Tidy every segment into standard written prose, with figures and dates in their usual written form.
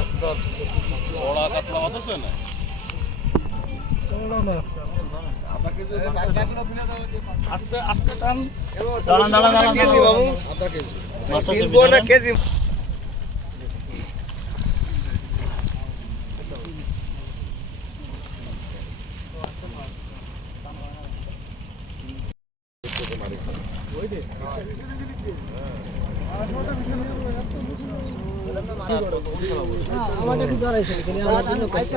सोळा कातला होतच ना আস্তে আস্তে টান দাঁড়ান দাঁড়ান দাঁড়ান কেজি বাবু কিনবো না কেজি আমাদের দাঁড়াইছে কিন্তু আমার জন্য কইছে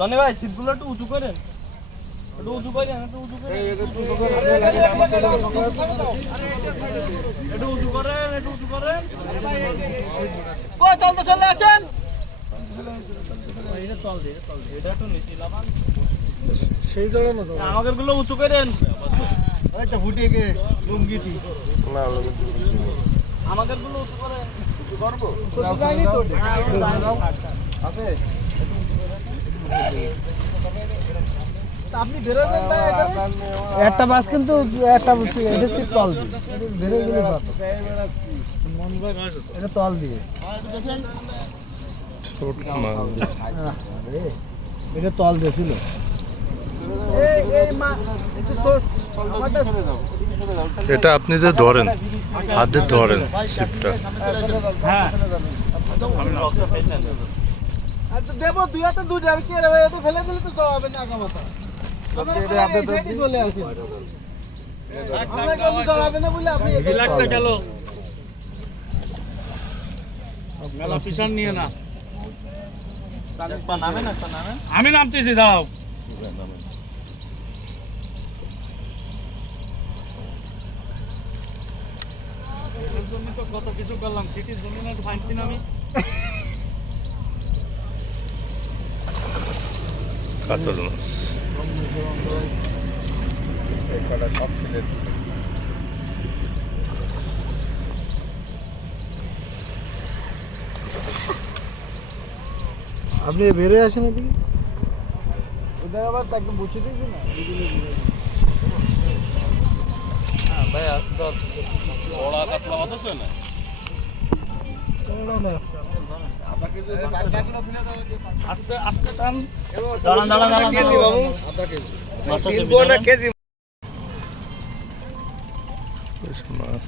ধন্যবাদ সিটগুলো একটু উঁচু করেন একটু উঁচু করেন একটু উঁচু করেন একটু উঁচু করেন একটু উঁচু করেন কই চলতে চলে আছেন এটা চল দে এটা একটু নিচে লাগান সেই জড়ানো আমাদের গুলো উঁচু করেন ওই তো ফুটে গে লুঙ্গিতি না আমাদের গুলো উঁচু করেন কিছু করবো তো যায়নি তো আছে আপনি বেরোবেন না একটা বাস কিন্তু একটা এটা সিট তল দিয়ে বেরোয় গেলে ভালো এটা তল দিয়ে ছোট মাল এটা তল দিয়েছিল এটা আপনি যে ধরেন হাতে ধরেন শিপটা হ্যাঁ দেবো দুই হাতে দুটো আমি কে রে ভাই তো ফেলে দিলে তো জবাবে না কামাতা চলে আসি জবাবে না বলে আপনি রিল্যাক্সে গেল মেলা পিছন নিয়ে না আমি নামতেছি দাও কত কিছু করলাম সিটির জমিনে ফাইনছি না আমি কাতল মাছ সব খেলে আপনি বেরোয় আসেন এদিকে ওদের আবার তাকে বুঝে দিয়েছি না ভাইয়া सोळा कातला होतच ना আস্তে আস্তে টান দাঁড়ান দাঁড়ান দাঁড়ান কেজি বাবু কিনবো না কেজি মাছ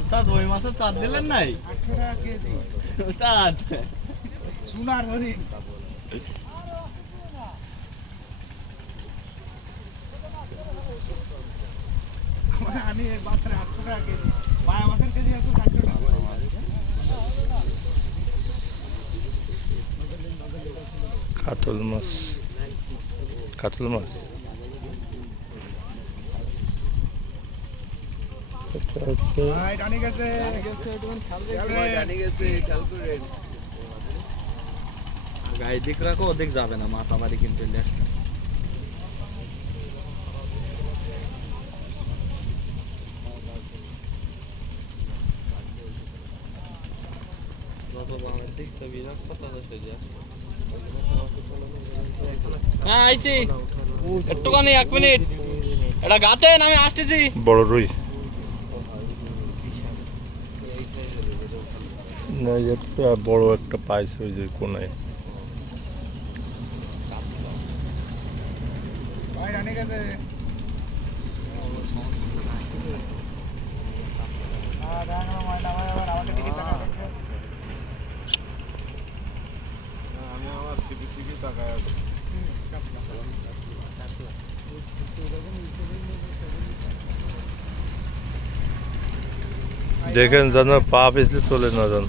উস্তাদ ওই মাছের চার দিলেন নাই উস্তাদ সোনার হরিণ আমি মাত্র 800 টাকা কেজি বায়া মাছের কেজি 160 টাকা কাতল মাছ কাতল মাছ এটা হচ্ছে টানি গেছে গায়ে দিক রাখো ওদিক যাবে না মাছ আবারই কিনতে আসবে হ্যাঁ আইছি একটুখানি 1 মিনিট এটা গাতেন আমি আসতেছি বড় রুই না এর বড় একটা পাইছে ওই যে কোনায় ভাই টানি গেছে আমাকে টিকিট টাকা আমি আমার টিকিট টাকা দেখেন যেন পা পিছলে চলে না যান।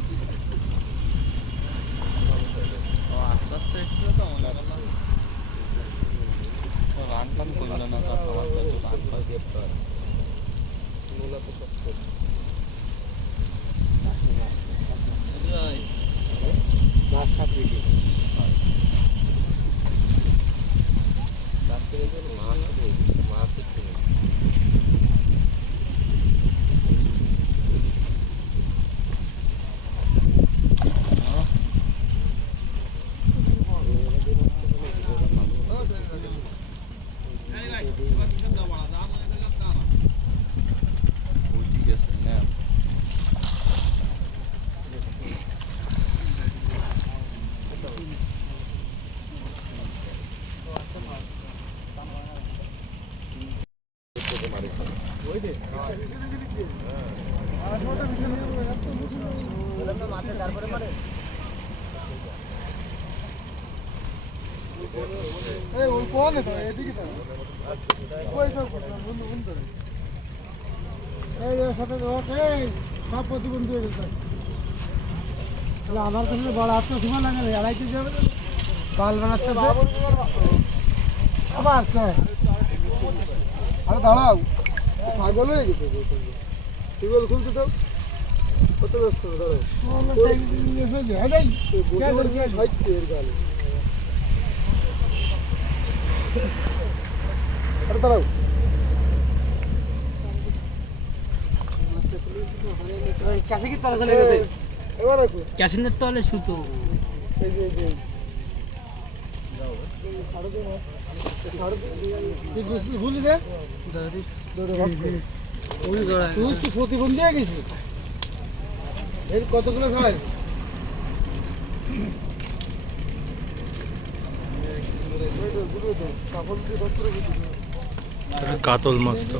আস্তে আস্তে এসেছিল তো মনে হলো রান টান করলো না, তার আমার কাছে রান পাই দেখতে পারে। এই ওই কোন এটা এদিকে তো ওই তো বন্ধু বন্ধু এই এর সাথে তো এই সব প্রতিবন্ধী হয়ে গেছে। তাহলে আমার কাছে বড় আত্মসীমা লাগে এড়াইতে যাবে পাল বানাতে আবার আরে দাঁড়াও পাগল হয়ে গেছে টিউবওয়েল খুলতে দাও কত ব্যস্ত দাঁড়াও আরে দাঁড়াও কাছে কি তারা চলে গেছে এবার রাখো ক্যাসিনের তলে সুতো এই যে ভুলি দে তুই কি প্রতিবন্ধী হয়ে গেছিস এর কতগুলো ছাড়াইছে এটা কাতল মাছ তো।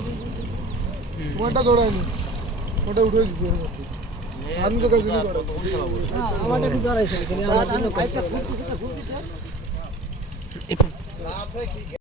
ওটা দৌড়ায়নি ওটা উঠে দিচ্ছে আমি তো কাছে আমারটা একটু দাঁড়াইছে আমার জন্য